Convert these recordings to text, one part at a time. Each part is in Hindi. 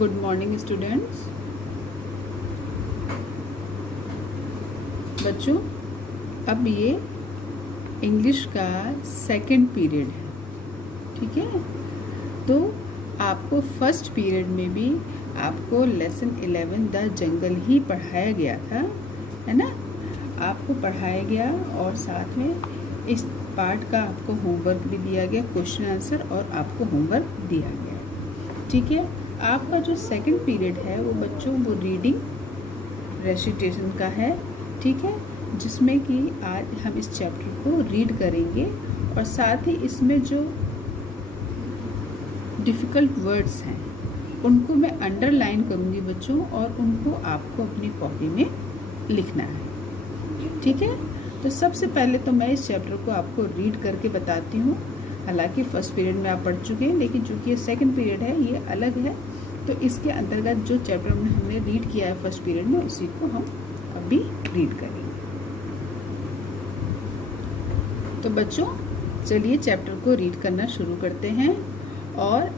Good morning students. बच्चों, अब ये इंग्लिश का सेकंड पीरियड है, ठीक है। तो आपको फर्स्ट पीरियड में भी आपको लेसन 11 द जंगल ही पढ़ाया गया था, है ना। आपको पढ़ाया गया और साथ में इस पार्ट का आपको होमवर्क भी दिया गया, क्वेश्चन आंसर, और आपको होमवर्क दिया गया, ठीक है। आपका जो सेकंड पीरियड है वो बच्चों वो रीडिंग रेसिटेशन का है, ठीक है, जिसमें कि आज हम इस चैप्टर को रीड करेंगे और साथ ही इसमें जो डिफ़िकल्ट वर्ड्स हैं उनको मैं अंडरलाइन करूँगी बच्चों, और उनको आपको अपनी कॉपी में लिखना है, ठीक है। तो सबसे पहले तो मैं इस चैप्टर को आपको रीड करके बताती हूँ। हालांकि फर्स्ट पीरियड में आप पढ़ चुके हैं, लेकिन चूँकि ये सेकंड पीरियड है, ये अलग है, तो इसके अंतर्गत जो चैप्टर में हमने रीड किया है फर्स्ट पीरियड में, उसी को हम अभी रीड करेंगे। तो बच्चों चलिए चैप्टर को रीड करना शुरू करते हैं। और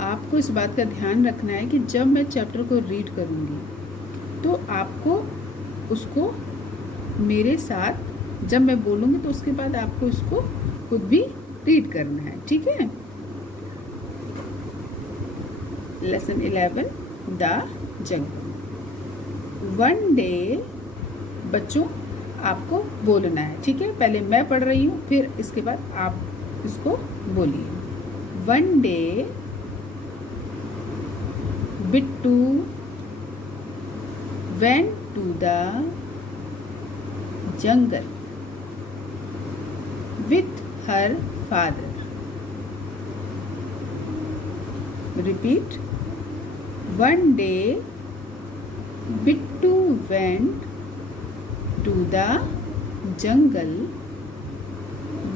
आपको इस बात का ध्यान रखना है कि जब मैं चैप्टर को रीड करूँगी तो आपको उसको मेरे साथ, जब मैं बोलूँगी तो उसके बाद आपको इसको खुद भी रीड करना है, ठीक है। Lesson 11 the jungle. One day, बच्चों आपको बोलना है, ठीक है। पहले मैं पढ़ रही हूँ, फिर इसके बाद आप इसको बोलिए। One day Bittu went to the jungle with her father. Repeat. One day Bittu went to the jungle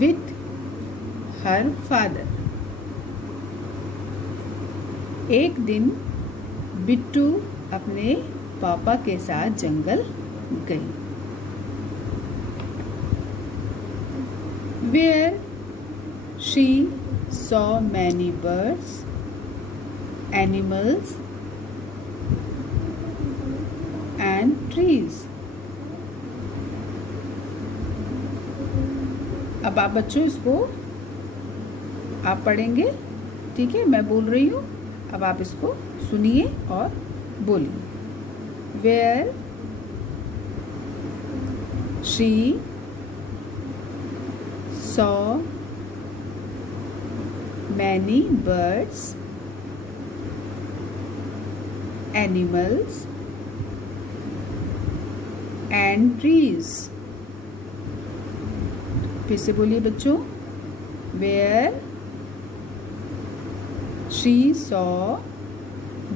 with her father. एक दिन बिट्टू अपने पापा के साथ जंगल गई। Where she saw many birds, animals and trees. अब आप बच्चों इसको आप पढ़ेंगे, ठीक है। मैं बोल रही हूँ, अब आप इसको सुनिए और बोलिए। Where she saw many birds, animals and trees. फिर से बोलिए बच्चों। Where she saw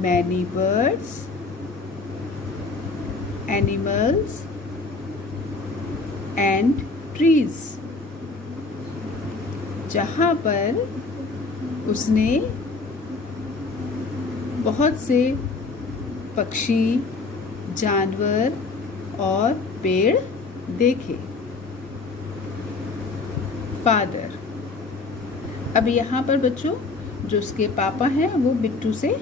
many birds, animals and trees. जहाँ पर उसने बहुत से पक्षी, जानवर और पेड़ देखे। फादर। अब यहाँ पर बच्चों जो उसके पापा हैं वो बिट्टू से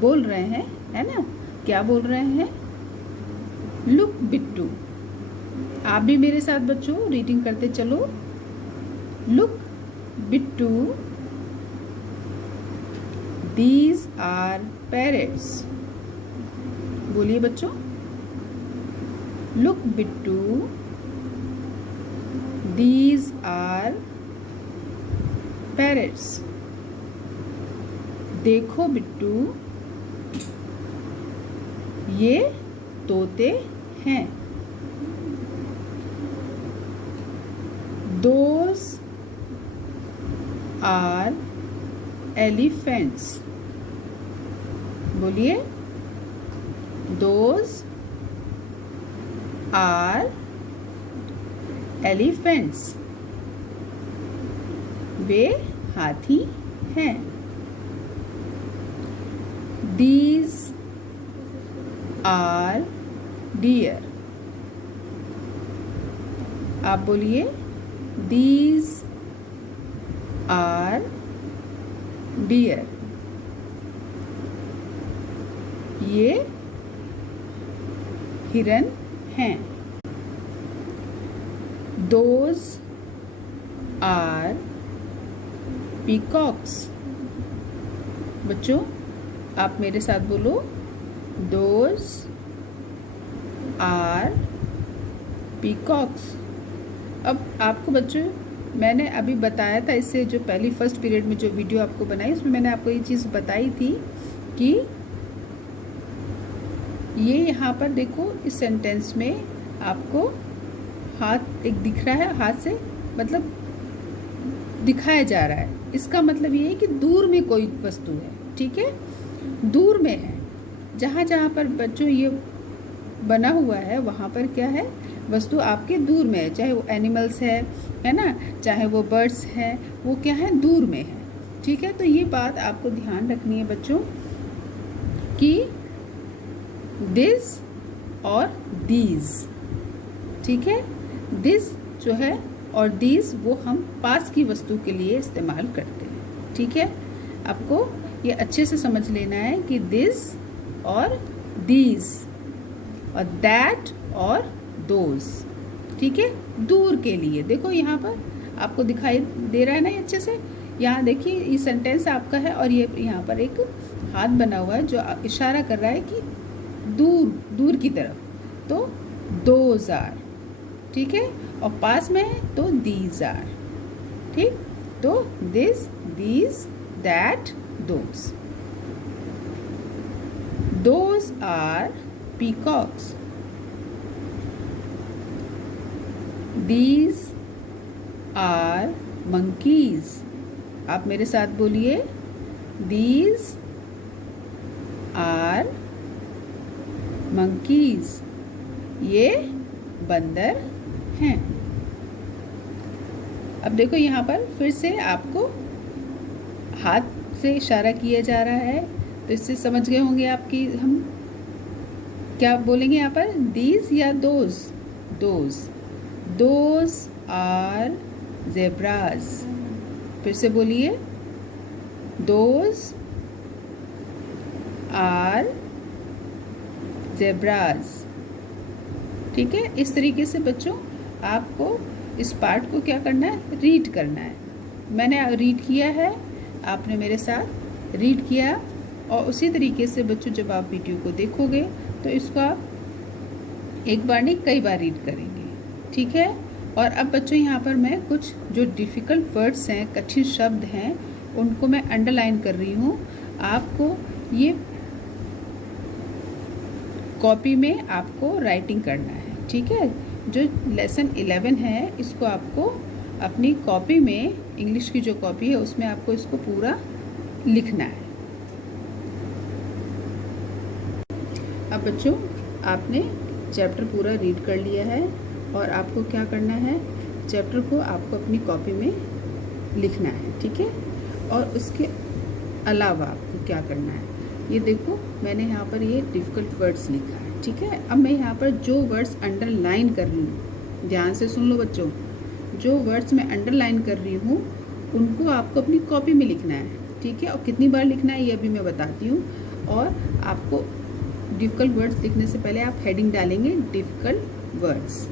बोल रहे हैं, है ना। क्या बोल रहे हैं? लुक बिट्टू। आप भी मेरे साथ बच्चों रीडिंग करते चलो। Look Bittu, these are parrots. बोलिए बच्चों। Look Bittu, these are parrots. देखो बिट्टू, ये तोते हैं। Those are elephants. बोलिए। Those are elephants. वे हाथी हैं। These are deer. आप बोलिए। These are deer. ये हिरन हैं। Those are peacocks। बच्चों आप मेरे साथ बोलो, Those are peacocks। अब आपको बच्चों मैंने अभी बताया था, इससे जो पहली फर्स्ट पीरियड में जो वीडियो आपको बनाई उसमें मैंने आपको ये चीज़ बताई थी कि ये यहाँ पर देखो, इस सेंटेंस में आपको हाथ एक दिख रहा है, हाथ से मतलब दिखाया जा रहा है। इसका मतलब ये है कि दूर में कोई वस्तु है, ठीक है, दूर में है। जहाँ जहाँ पर बच्चों ये बना हुआ है वहाँ पर क्या है, वस्तु आपके दूर में है। चाहे वो एनिमल्स है ना, चाहे वो बर्ड्स है, वो क्या है, दूर में है, ठीक है। तो ये बात आपको ध्यान रखनी है बच्चों कि दिस और दीज, ठीक है। दिस जो है और दीज वो हम पास की वस्तु के लिए इस्तेमाल करते हैं, ठीक है। आपको ये अच्छे से समझ लेना है कि दिस और दीज और दैट और दोज, ठीक है, दूर के लिए। देखो यहाँ पर आपको दिखाई दे रहा है ना ये अच्छे से। यहाँ देखिए ये सेंटेंस आपका है और ये यहाँ पर एक हाथ बना हुआ है जो इशारा कर रहा है कि दूर दूर की तरफ। तो दोज आर, ठीक है, और पास में है तो दीज आर, ठीक। तो this, these, that, those. Those are peacocks. These are monkeys. आप मेरे साथ बोलिए, दीज आर मंकीज। ये बंदर हैं। अब देखो यहाँ पर फिर से आपको हाथ से इशारा किया जा रहा है, तो इससे समझ गए होंगे आप कि हम क्या बोलेंगे यहाँ पर, दीज या those. Those, those are zebras. फिर से बोलिए, दोज आर ज़ेब्रास, ठीक है। इस तरीके से बच्चों आपको इस पार्ट को क्या करना है, रीड करना है। मैंने रीड किया है, आपने मेरे साथ रीड किया, और उसी तरीके से बच्चों जब आप वीडियो को देखोगे तो इसको आप एक बार नहीं कई बार रीड करेंगे, ठीक है। और अब बच्चों यहाँ पर मैं कुछ जो डिफ़िकल्ट वर्ड्स हैं, कठिन शब्द हैं, उनको मैं अंडरलाइन कर रही हूँ। आपको ये कॉपी में आपको राइटिंग करना है, ठीक है। जो लेसन 11 है इसको आपको अपनी कॉपी में, इंग्लिश की जो कॉपी है उसमें आपको इसको पूरा लिखना है। अब बच्चों आपने चैप्टर पूरा रीड कर लिया है और आपको क्या करना है, चैप्टर को आपको अपनी कॉपी में लिखना है, ठीक है। और उसके अलावा आपको क्या करना है, ये देखो मैंने यहाँ पर ये डिफ़िकल्ट वर्ड्स लिखा है, ठीक है। अब मैं यहाँ पर जो वर्ड्स अंडरलाइन कर रही हूँ, ध्यान से सुन लो बच्चों, जो वर्ड्स मैं अंडरलाइन कर रही हूँ उनको आपको अपनी कॉपी में लिखना है, ठीक है। और कितनी बार लिखना है ये अभी मैं बताती हूँ। और आपको डिफ़िकल्ट वर्ड्स लिखने से पहले आप हेडिंग डालेंगे डिफ़िकल्ट वर्ड्स,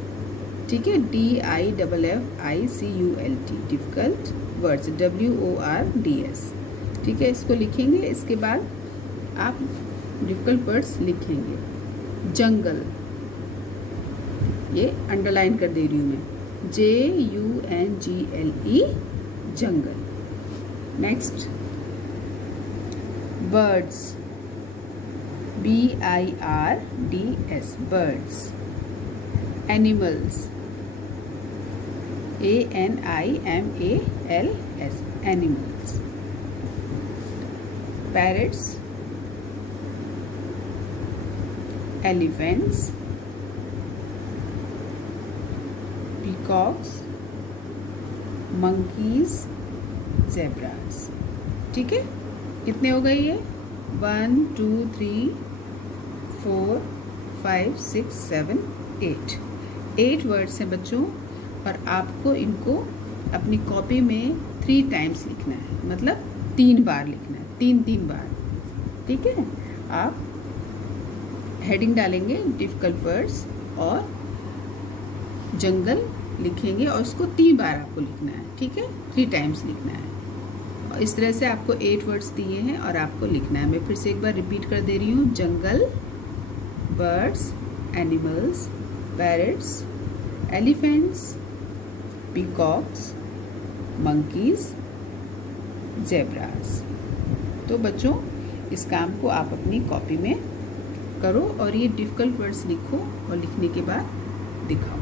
ठीक है, DIFFICULT, डिफ़िकल्ट वर्ड्स, WORDS, ठीक है। इसको लिखेंगे, इसके बाद आप डिफ़िकल्ट वर्ड्स लिखेंगे। जंगल, ये अंडरलाइन कर दे रही हूँ मैं, JUNGLE, jungle. Next, birds, BIRDS, birds. Animals, ANIMALS, animals. Parrots, elephants, peacocks, monkeys, zebras, ठीक है। कितने हो गए ये, 1 2 3 4 5 6 7 8 वर्ड्स हैं बच्चों। और आपको इनको अपनी कॉपी में 3 टाइम्स लिखना है, मतलब 3 बार लिखना है, 3 बार, ठीक है। आप हेडिंग डालेंगे डिफ़िकल्ट वर्ड्स और जंगल लिखेंगे और उसको 3 बार आपको लिखना है, ठीक है, 3 टाइम्स लिखना है। और इस तरह से आपको 8 वर्ड्स दिए हैं और आपको लिखना है। मैं फिर से एक बार रिपीट कर दे रही हूँ। Jungle, birds, animals, parrots, elephants, peacocks, monkeys, zebras. तो बच्चों, इस काम को आप अपनी कॉपी में करो और ये डिफ़िकल्ट वर्ड्स लिखो और लिखने के बाद दिखाओ।